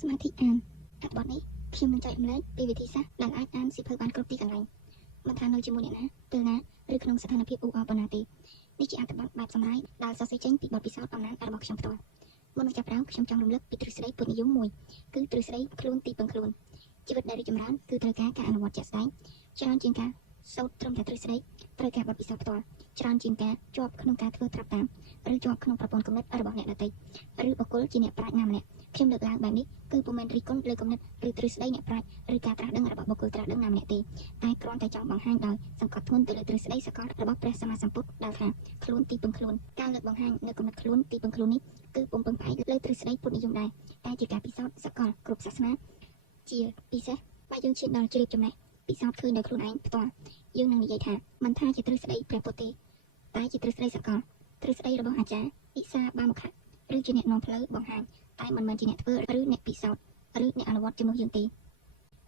សមាធិអានអត្ថបទនេះខ្ញុំនឹងចែករំលែកពីវិធីសាស្ត្រដែលអាចអានសៀវភៅបានគ្រប់ទីកន្លែងមិនថានៅជាមួយអ្នកណាពេលណាឬក្នុងស្ថានភាពអ៊ូអរប៉ុណ្ណាទេនេះជាអត្ថបទបែបសម្រាយដែលសរសេរចេញពីបទពិសោធន៍អំណាចរបស់ខ្ញុំផ្ទាល់មុននឹងចាប់ផ្ដើមខ្ញុំចង់រំលឹកពីទ្រឹស្ដីពុទ្ធនិយមមួយគឺទ្រឹស្ដីខ្លួនទីពឹងខ្លួនជីវិតដែលរីកចម្រើនគឺត្រូវការការអនុវត្តជាក់ស្ដែងច្រើនជាងការសូត្រត្រឹមតែទ្រឹស្ដីត្រូវការបទពិសោធន៍ផ្ទាល់ច្រើនជាងការជាប់ក្នុងការធ្វើត្រាប់តាមឬជាប់ក្នុងប្រព័ន្ធគំនិតរបស់អ្នកដទៃឬបុគ្គលជាអ្នកប្រាជ្ញណាម្នាក់ខ្ញុំលើកឡើងបែបនេះគឺពុំមែនរិះគន់លើគំនិតឬទ្រឹស្ដីអ្នកប្រាជ្ញឬការត្រាស់ដឹងរបស់បុគ្គលត្រាស់ដឹងណាម្នាក់ទេតែគ្រាន់តែចង់បង្ហាញដោយសង្កត់ធ្ងន់ទៅលើទ្រឹស្ដីសកលរបស់ព្រះសម្មាសម្ពុទ្ធដែលថាខ្លួនទីពឹងខ្លួនការលើកបង្ហាញនៅគំនិតខ្លួនទីពឹងខ្លួននេះគឺពុំពឹងផ្អែកលើទ្រឹស្ដីពុទ្ធនិយមដែរតែជាការពិសោធន៍សកលគ្រប់សាសនាជាពិសេសបើយើងឈានដល់ជ្រាបចំណេះពិសោធន៍ឃើញដោយខ្លួនឯងផ្ទាល់យើងនឹងនិយាយថាមិនថាជាទ្រឹស្ដីព្រះពុទ្ធទេតែជាទ្រឹស្ដីសកលទ្រឹស្ដីរបស់អាចារ្យវិសាបាមុខៈឬជាអ្នកនាំផ្លូវបង្ហាញតែមិនមែនជាអ្នកធ្វើឬអ្នកពិសោធន៍ឬអ្នកអនុវត្តជំនួសយើងទេ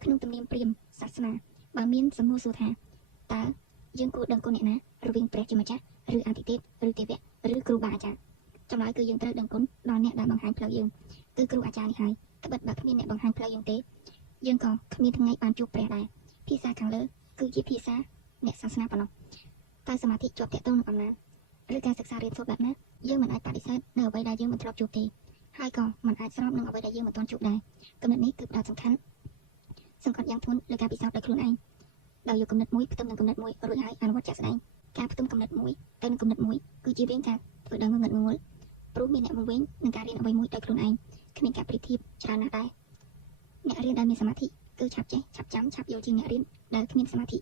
ក្នុងទំនៀមព្រាហ្មណ៍សាសនាបើមានសំណួរសួរថាតើយើងគួរដឹងគុណអ្នកណារវាងព្រះជាម្ចាស់ឬអតិទេពឬទេវៈឬគ្រូបាអាចារ្យចម្លើយគឺយើងត្រូវដឹងគុណដល់អ្នកដែលបង្ហាញផ្លូវយើងគឺគ្រូអាចារ្យនេះហើយត្បិតបើគ្មានអ្នកបង្ហាញផ្លូវយើងទេយើងក៏គ្មានថ្ងៃបានជួបព្រះដែរភាសាខាងលើគឺជាភាសាអ្នកសាសនាប៉ុណ្ណោះតើសមាធិជាប់ទាក់ទងនឹងអំណាចឬការសិក្សារៀនសូត្របែបណាយើងមិនអាចបដិសេធនៅអ្វីដែលយើងមិនធ្លាប់ជួបទេហើយក៏មិនអាចស្របនឹងអ្វីដែលយើងមិនទាន់ជួបដែរគំនិតនេះគឺផ្ដោតសំខាន់សង្កត់យ៉ាងធ្ងន់លើការពិសោធន៍ដោយខ្លួនឯងដោយយកគំនិតមួយផ្ទឹមនឹងគំនិតមួយរួចហើយអនុវត្តជាក់ស្ដែងការផ្ទឹមគំនិតមួយទៅនឹងគំនិតមួយគឺជារៀងការធ្វើដោយងងឹតងងល់ព្រោះមានអ្នកមកវិញនឹងការរៀនអ្វីមួយដោយខ្លួនឯងគ្មានការប្រៀបធៀបច្រើនណាស់ដែរអ្នករៀនដែលមានសមាធិគឺឆាប់ចេះឆាប់ចាំឆាប់យល់ជាងអ្នករៀនដែលគ្មានសមាធ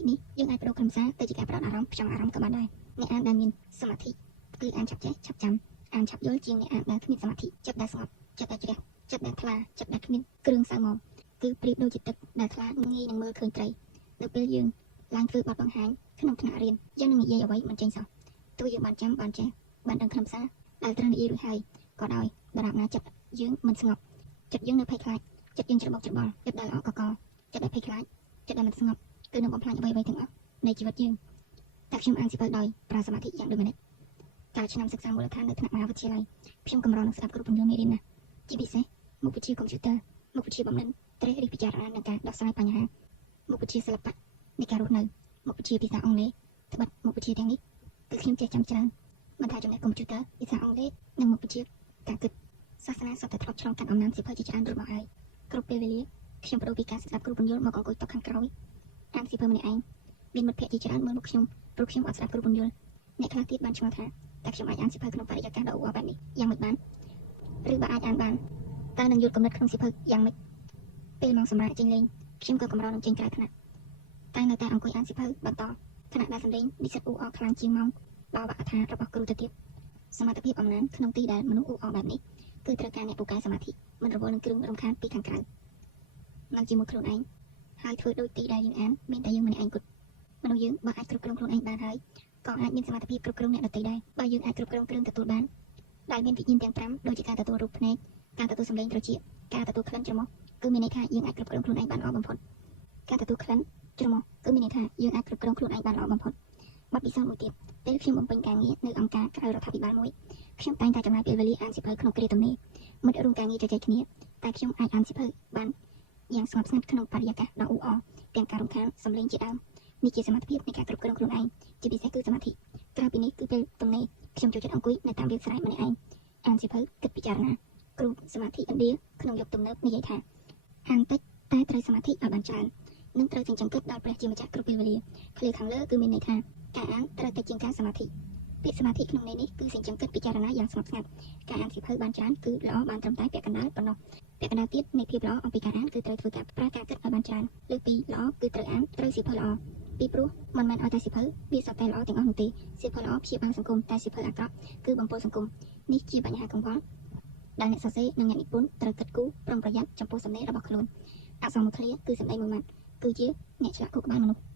ិនេះយើងអាចបដូរខ្លឹមសារទៅជាការផ្ដោតអារម្មណ៍ផ្ចង់អារម្មណ៍ក៏បានដែរអ្នកអានដែលមានសមាធិគឺអានឆាប់ចេះឆាប់ចាំអានឆាប់យល់ជាងអ្នកអានដែលគ្មានសមាធិចិត្តដែលស្ងប់ចិត្តដែលជ្រះចិត្តដែលថ្លាចិត្តដែលគ្មានគ្រឿងសៅមកគឺប្រៀបដូចជាទឹកដែលថ្លាងាយនឹងមើលឃើញត្រីនៅពេលយើងឡើងធ្វើបទបង្ហាញក្នុងថ្នាក់រៀនយើងនឹងនិយាយអ្វីមិនចេញសោះទោះយើងបានចាំបានចេះបានដឹងខ្លឹមសារដែលត្រូវនិយាយរួចហើយក៏ដោយដរាបណាចិត្តយើងមិនស្ងប់ចិត្តយើងនៅភ័យខ្លាចចិត្តយើងច្របូកច្របល់ចិត្តដែលល្អកកចិត្តដែលភ័យខ្លាចចិត្តដែលមិនស្ងប់គឺនឹងបំផ្លាញអ្វីទាំងអស់នៃជីវិតយើងតែខ្ញុំអានសៀវភៅដោយប្រើសមាធិយ៉ាងដូចនេះកាលឆ្នាំសិក្សាមូលដ្ឋាននៅថ្នាក់មហាវិទ្យាល័យខ្ញុំកម្រនឹងស្ដាប់គ្រូពន្យល់មេរៀនណាស់ជាពិសេសមុខវិជ្ជាកុំព្យូទ័រមុខវិជ្ជាបំណិនត្រិះរិះពិចារណានឹងការដោះស្រាយបញ្ហាមុខវិជ្ជាសិល្បៈនៃការរស់នៅមុខវិជ្ជាភាសាអង់គ្លេសត្បិតមុខវិជ្ជាទាំងនេះគឺខ្ញុំចេះចាំច្រើនមិនថាចំណេះកុំព្យូទ័រភាសាអង់គ្លេសនិងមុខវិជ្ជាការគិតសាសនាសុទ្ធតែធ្លាប់ឆ្លងកាត់អំណាចសៀវភៅជាច្រើនរួចមកហើយគ្រប់ពេលវេលាខ្ញុំបដូរពីការស្ដាប់គ្រូពន្យល់មកអង្គុយតុខាងក្រោយអានសៀវភៅម្នាក់ឯងមានមិត្តភ័ក្តិជាច្រើនមើលមុខខ្ញុំព្រោះខ្ញុំអត់ស្ដាប់គ្រូពន្យល់អ្នកខ្លះទៀតបានឆ្ងល់ថាតើខ្ញុំអាចអានសៀវភៅក្នុងបរិយាកាសដ៏អ៊ូអរបែបនេះយ៉ាងម៉េចបានឬបើអាចអានបានតើនឹងយល់គំនិតក្នុងសៀវភៅយ៉ាងម៉េចពេលម៉ោងសម្រាប់ចេញលេងខ្ញុំក៏កម្រនឹងចេញក្រៅថ្នាក់តែនៅតែអង្គុយអានសៀវភៅបន្តខណៈដែលសម្លេងនិស្សិតអ៊ូអរខ្លាំងជាងម៉ោងបោកអត្ថារបស់គ្រូទៅទៀតសមត្ថភាពអំណាចក្នុងទីដែលមនុស្សអ៊ូអរបែបនេះគឺត្រូវការអ្នកពូកែសមាធិមិនរវល់នឹងគ្រឿងរំខានពីខាងក្រៅនៅជាមួយខ្លួនឯងហើយធ្វើដូចទីដែលយើងអានមានតែយើងម្នាក់ឯងគត់មនុស្សយើងបើអាចគ្រប់គ្រងខ្លួនឯងបានហើយក៏អាចមានសមត្ថភាពគ្រប់គ្រងអ្នកដទៃដែរបើយើងអាចគ្រប់គ្រងគ្រឿងទទួលបានដែលមានវិញ្ញាណទាំង5ដូចជាការទទួលរូបភ្នែកការទទួលសម្លេងត្រចៀកការទទួលក្លិនច្រមុះគឺមានន័យថាយើងអាចគ្រប់គ្រងខ្លួនឯងបានល្អបំផុតការទទួលក្លិនច្រមុះគឺមានន័យថាយើងអាចគ្រប់គ្រងខ្លួនឯងបានល្អបំផុតបទពិសោធន៍មួយទៀតពេលខ្ញុំបំពេញការងារនៅអង្គការក្រៅរដ្ឋាភិបាលមួយខ្ញុំតែងតែចំណាយពេលវេលាអានសៀវភៅក្នុងគ្រាទំនេរមិត្តរួមការងារជជែកគ្នាតែខ្ញុំអាចអានសៀវភៅបានយ៉ាងស្ងប់ស្ងាត់ក្នុងបរិយាកាសដ៏អ៊ូអរទាំងការរំខានសម្លេងជាដើមនេះជាសមត្ថភាពនៃការគ្រប់គ្រងខ្លួនឯងជាពិសេសគឺសមាធិក្រៅពីនេះគឺពេលទំនេរខ្ញុំចូលចិត្តអង្គុយនៅតាមវាលស្រែម្នាក់ឯងអានសៀវភៅគិតពិចារណាគ្រូសមាធិឥណ្ឌាក្នុងយុគទំនើបនិយាយថាអានតិចតែត្រូវសមាធិឲ្យបានច្រើននិងត្រូវចិញ្ចឹមគិតដល់ព្រះជាម្ចាស់គ្រប់ពេលវេលាឃ្លាខាងលើគឺមានន័យថាការអានត្រូវតែជាងការសមាធិពាក្យសមាធិក្នុងន័យនេះគឺចិញ្ចឹមគិតពិចារណាយ៉ាងស្ងប់ស្ងាត់ការអានសៀវភៅបានច្រើនគឺល្អបានត្រឹមតែពាក់កណ្ដាលប៉ុណ្ណោះពាក់កណ្ដាលទៀតនៃភាពល្អអំពីការអានគឺត្រូវធ្វើការប្រើការគិតឲ្យបានច្រើនលើពីល្អគឺត្រូវអានត្រូវសៀវភៅល្អពីព្រោះមិនមែនឲ្យតែសៀវភៅវាសុទ្ធតែល្អទាំងអស់នោះទេសៀវភៅល្អព្យាបាលសង្គមតែសៀវភៅអាក្រក់គឺបំពុលសង្គមនេះជាបញ្ហាកង្វល់ដែលអ្នកសរសេរនិងអ្នកនិពន្ធត្រូវគិតគូរប្រុងប្រយ័ត្នចំពោះសំណេររបស់ខ្លួនអក្សរមួយឃ្លាគឺសម្ដីមួយម៉ាត់គឺជាអ្នកឆ្លាក់ខួរក្បាលមនុស្ស